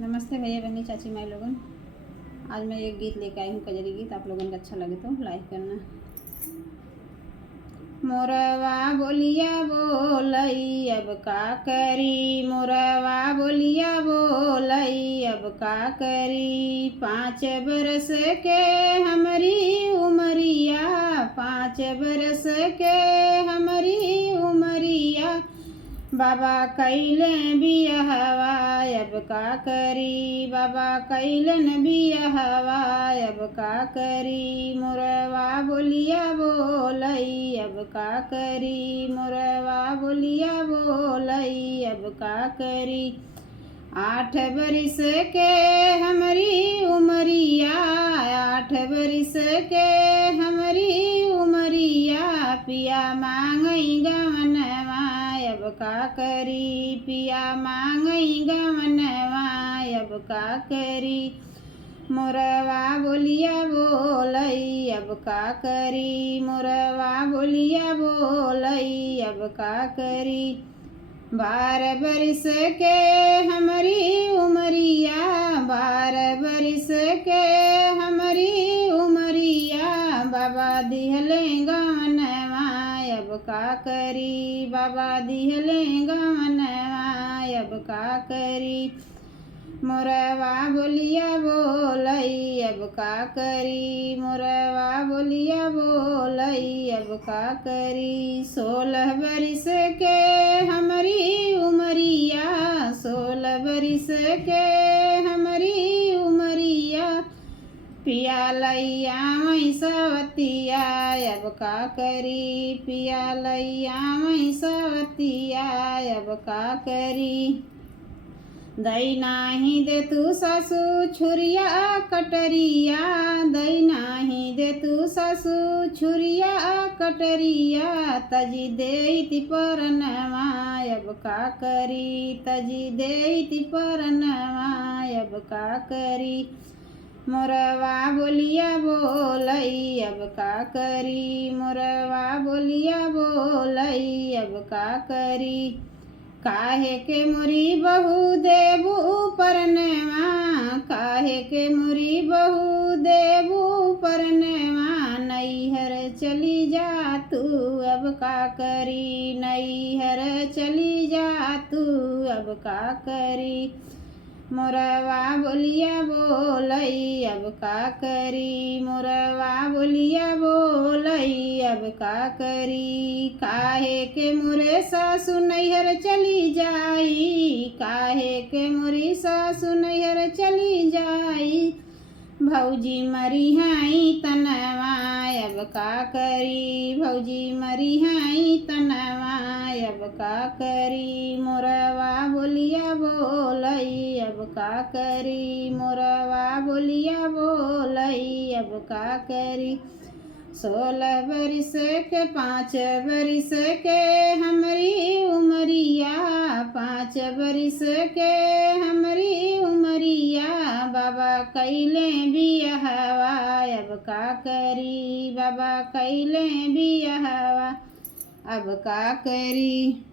नमस्ते भैया बहनी चाची माई लोगन। आज मैं एक गीत लेके आई हूँ, कजरी गीत। आप लोगन को अच्छा लगे तो लाइक करना। मोरवा बोलिया बोलई अब का करी, मोरवा बोलिया बोलई अब का करी। 5 बरस के हमारी उमरिया, 5 बरस के हमारी उमरिया। बाबा कैले बियाहवा अब का करी, बाबा कैलन बियाहवा अब का करी। मोरवा बोलिया बोलई अब का करी, मोरवा बोलिया बोलई अब का करी। 8 बरिस के हमारी उमरिया, 8 बरिस के हमारी उमरिया। पिया मांगई गवनवा अब का करी, पिया मांगई गवनवा अब का करी। मोरवा बोलिया बोलई अब का करी, मोरवा बोलिया बोलई अब का करी। 12 बरिस के हमारी उमरिया, 12 बरिस के हमारी उमरिया। बाबा दिहले गवनवा अब का करी, बाबा दिहले गवनवा अब का करी। मोरवा बोलिया बोलई अब का करी, मोरवा बोलिया बोलई अब का करी। 16 बरिस के हमारी उमरिया, 16 बरिस के हमारी उमरिया। पिया लैया मई सवतिया अब का करी, पिया लैया मई सवतिया अब का करी। दई नाही दे तू सासू छुरिया कटरिया, दई नाही दे तू सासू छुरिया कटरिया। तजी देती परनवा अब का करी, तजी देती परनवा अब का करी। मोरवा बोलिया बोलई अब का करी, मोरवा बोलिया बोलई अब का करी। काहे के मोरी बहू देबू परनवा, काहे के मोरी बहू देबू परनवा। नैहर चली जा तू अब का करी, नैहर चली जा तू अब का करी। मोरवा बोलिया बोलई अब का करी, मोरवा बोलिया बोलई अब का करी। काहे के मोरे सासु नैहर चली जाई, काहे के मोरी सासु नैहर चली जाई। भौजी मरी हाई तनवा अब का करी, भौजी मरी हाई तनवा अब का करी। मोरवा बोलिया बोलई अब का करी, मोरवा बोलिया बोलई अब का करी। 16 बरिस के 5 बरिस के हमारी उमरिया, 5 बरिस के हमारी उमरिया। बाबा कैले बियाहवा अब का करी, बाबा कैले बियाहवा अब का करी।